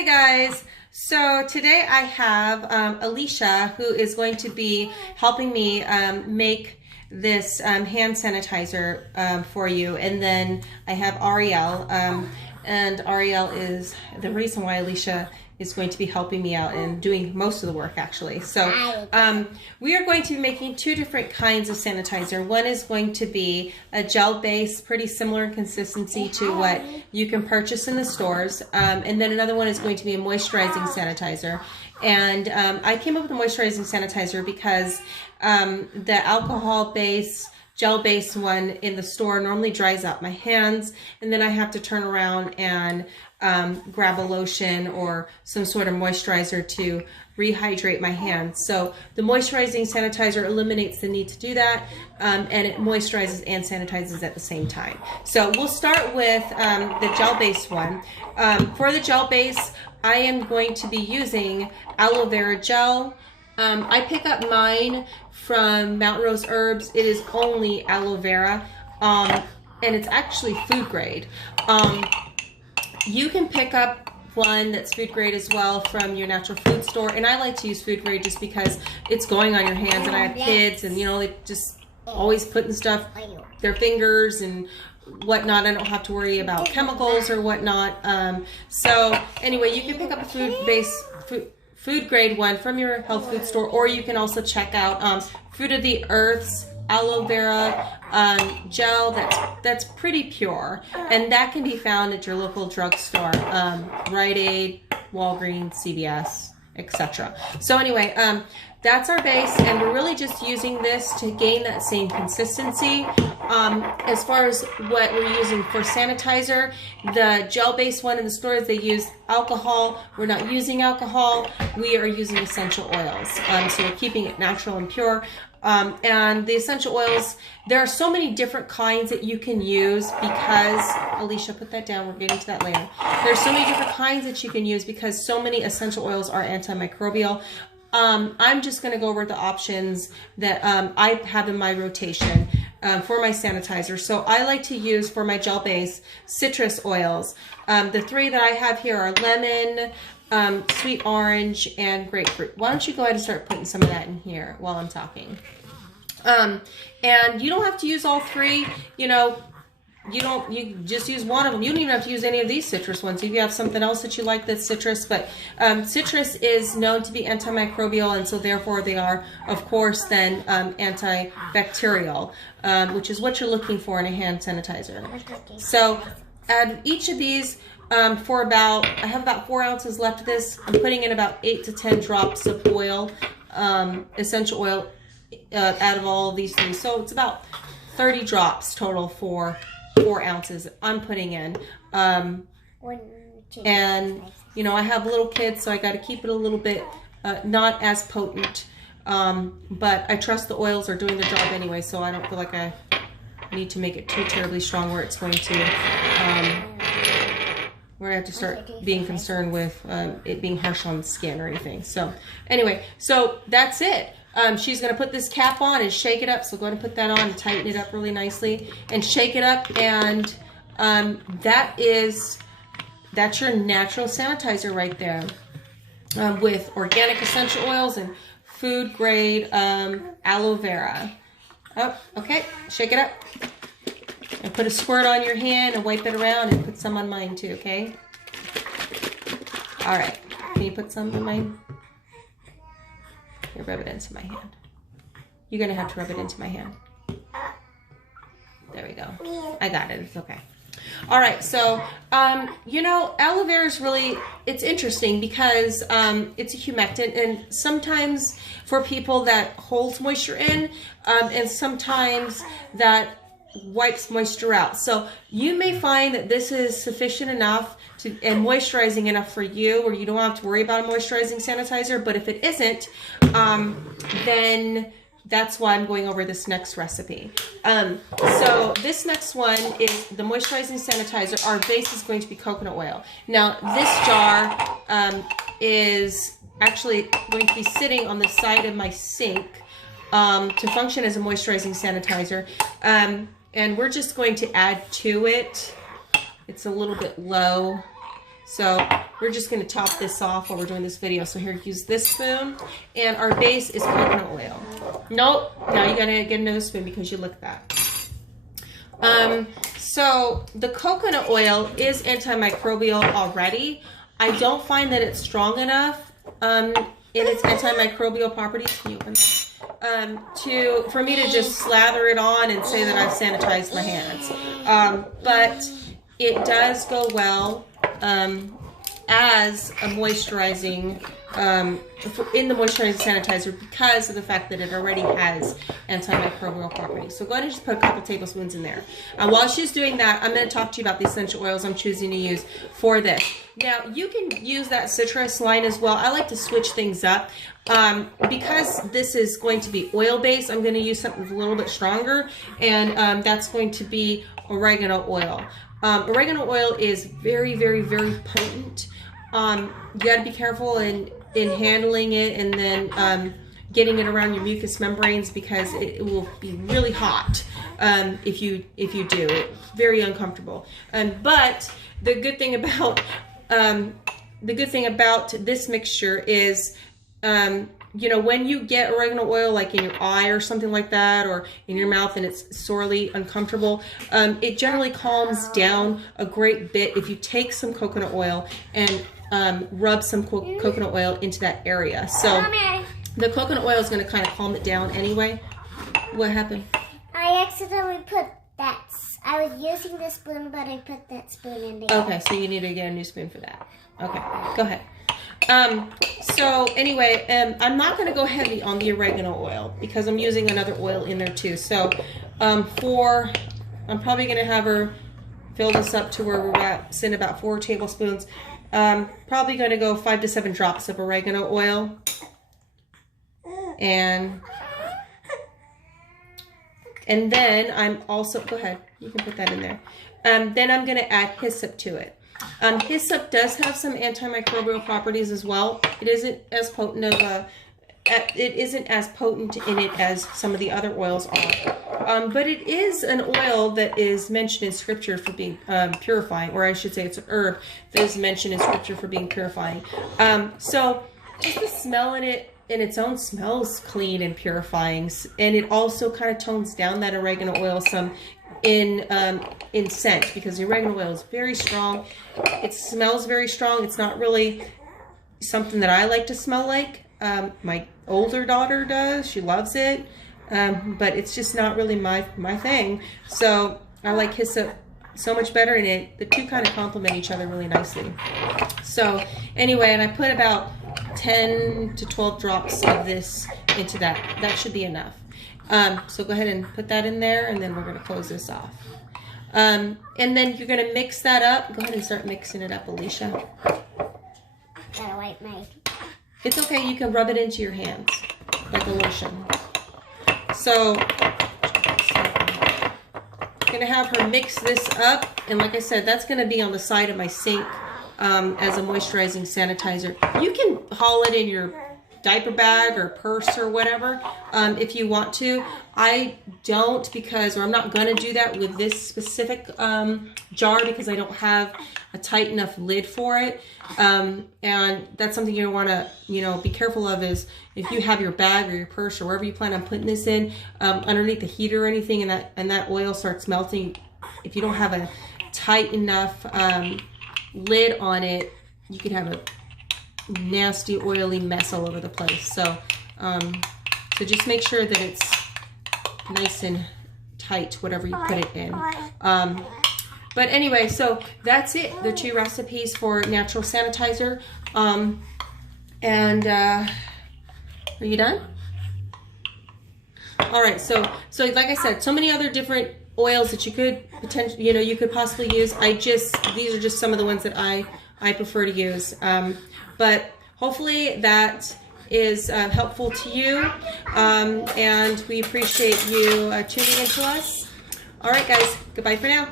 Hi guys, so today I have Alicia who is going to be helping me make this hand sanitizer for you, and then I have Ariel, and Ariel is the reason why Alicia is going to be helping me out and doing most of the work actually. So we are going to be making two different kinds of sanitizer. One is going to be a gel base, pretty similar in consistency to what you can purchase in the stores. And then another one is going to be a moisturizing sanitizer. And I came up with a moisturizing sanitizer because the alcohol base, gel based one in the store normally dries out my hands, and then I have to turn around and grab a lotion or some sort of moisturizer to rehydrate my hands. So the moisturizing sanitizer eliminates the need to do that, and it moisturizes and sanitizes at the same time. So we'll start with the gel based one. For the gel base, I am going to be using aloe vera gel. I pick up mine from Mountain Rose Herbs. It is only aloe vera, and it's actually food grade. You can pick up one that's food grade as well from your natural food store, and I like to use food grade just because it's going on your hands, and I have kids, and you know, they just always putting stuff, their fingers and whatnot. I don't have to worry about chemicals or whatnot. So anyway, you can pick up a food grade one from your health food store, or you can also check out Fruit of the Earth's aloe vera gel that's pretty pure, and that can be found at your local drugstore, Rite Aid, Walgreens, CVS, etc. So anyway, that's our base, and we're really just using this to gain that same consistency. As far as what we're using for sanitizer, the gel-based one in the stores, they use alcohol. We're not using alcohol. We are using essential oils. So we're keeping it natural and pure. And the essential oils, there are so many different kinds that you can use because, Alicia, put that down, we're getting to that later. There's so many different kinds that you can use because so many essential oils are antimicrobial. I'm just going to go over the options that I have in my rotation for my sanitizer. So I like to use, for my gel base, citrus oils. The three that I have here are lemon, sweet orange, and grapefruit. Why don't you go ahead and start putting some of that in here while I'm talking. And you don't have to use all three, you know, you just use one of them. You don't even have to use any of these citrus ones if you have something else that you like that's citrus. But citrus is known to be antimicrobial, and so therefore they are, of course, then antibacterial, which is what you're looking for in a hand sanitizer. So add each of these for about, I have about 4 ounces left of this. I'm putting in about 8 to 10 drops of oil, essential oil, out of all of these things. So it's about 30 drops total for 4 ounces I'm putting in. And, you know, I have little kids, so I got to keep it a little bit not as potent. But I trust the oils are doing the job anyway, so I don't feel like I need to make it too terribly strong where it's going to, where I have to start being concerned with it being harsh on the skin or anything. So anyway, so that's it. She's going to put this cap on and shake it up. So go ahead and put that on and tighten it up really nicely and shake it up. And that's your natural sanitizer right there, with organic essential oils and food grade aloe vera. Oh, okay, shake it up. And put a squirt on your hand and wipe it around, and put some on mine too, okay? All right, can you put some on mine? Here, rub it into my hand. You're gonna have to rub it into my hand. There we go. I got it, it's okay. All right, so, you know, aloe vera is really, it's interesting because it's a humectant, and sometimes for people that holds moisture in, and sometimes that wipes moisture out. So you may find that this is sufficient enough to, and moisturizing enough for you, where you don't have to worry about a moisturizing sanitizer. But if it isn't, then that's why I'm going over this next recipe. So this next one is the moisturizing sanitizer. Our base is going to be coconut oil. Now this jar is actually going to be sitting on the side of my sink to function as a moisturizing sanitizer. And we're just going to add to it. It's a little bit low, So we're just going to top this off while we're doing this video. So here, use this spoon, and our base is coconut oil. Nope, now you got to get another spoon because you licked that. So the coconut oil is antimicrobial already. I don't find that it's strong enough in its antimicrobial properties. Can you open that? For me to just slather it on and say that I've sanitized my hands. But it does go well as a moisturizing, in the moisturizing sanitizer because of the fact that it already has antimicrobial properties. So go ahead and just put a couple tablespoons in there. While she's doing that, I'm going to talk to you about the essential oils I'm choosing to use for this. Now, you can use that citrus line as well. I like to switch things up. Because this is going to be oil-based, I'm going to use something a little bit stronger, and that's going to be oregano oil. Oregano oil is very, very, very potent. You got to be careful in handling it and then getting it around your mucous membranes because it will be really hot if you do. It's very uncomfortable. But the good thing about this mixture is, you know, when you get oregano oil like in your eye or something like that, or in your mouth and it's sorely uncomfortable, it generally calms down a great bit if you take some coconut oil and rub some coconut oil into that area. So the coconut oil is going to kind of calm it down anyway. What happened? I accidentally put that. I was using the spoon, but I put that spoon in there. Okay, so you need to get a new spoon for that. Okay, go ahead. So anyway, I'm not going to go heavy on the oregano oil because I'm using another oil in there too. So I'm probably going to have her fill this up to where we're at, send about 4 tablespoons. Probably going to go 5 to 7 drops of oregano oil. And then I'm also, go ahead, you can put that in there. Then I'm going to add hyssop to it. Hyssop does have some antimicrobial properties as well. It isn't as potent in it as some of the other oils are. But it is an oil that is mentioned in scripture for being purifying, or I should say it's an herb that is mentioned in scripture for being purifying. So just the smell in it in its own smells clean and purifying, and it also kind of tones down that oregano oil some in scent, because the oregano oil is very strong. It smells very strong. It's not really something that I like to smell like. My older daughter does. She loves it, but it's just not really my thing. So I like hyssop so much better, and the two kind of complement each other really nicely. So anyway, and I put about 10 to 12 drops of this into that. That should be enough. So go ahead and put that in there, and then we're going to close this off. And then you're going to mix that up. Go ahead and start mixing it up, Alicia. Gotta wipe my... It's okay. You can rub it into your hands like a lotion. So I'm going to have her mix this up. And like I said, that's going to be on the side of my sink as a moisturizing sanitizer. You can haul it in your diaper bag or purse or whatever if you want to. I don't, because, or I'm not going to do that with this specific jar because I don't have a tight enough lid for it. And that's something you want to, be careful of, is if you have your bag or your purse or wherever you plan on putting this in, underneath the heater or anything, and that oil starts melting, if you don't have a tight enough lid on it, you could have a nasty oily mess all over the place. So so just make sure that it's nice and tight, whatever you put it in. But anyway, so that's it, the 2 recipes for natural sanitizer. Are you done? All right, so like I said, so many other different oils that you could potentially, you could possibly use. These are just some of the ones that I prefer to use. But hopefully that is helpful to you, and we appreciate you tuning in to us. All right, guys, goodbye for now.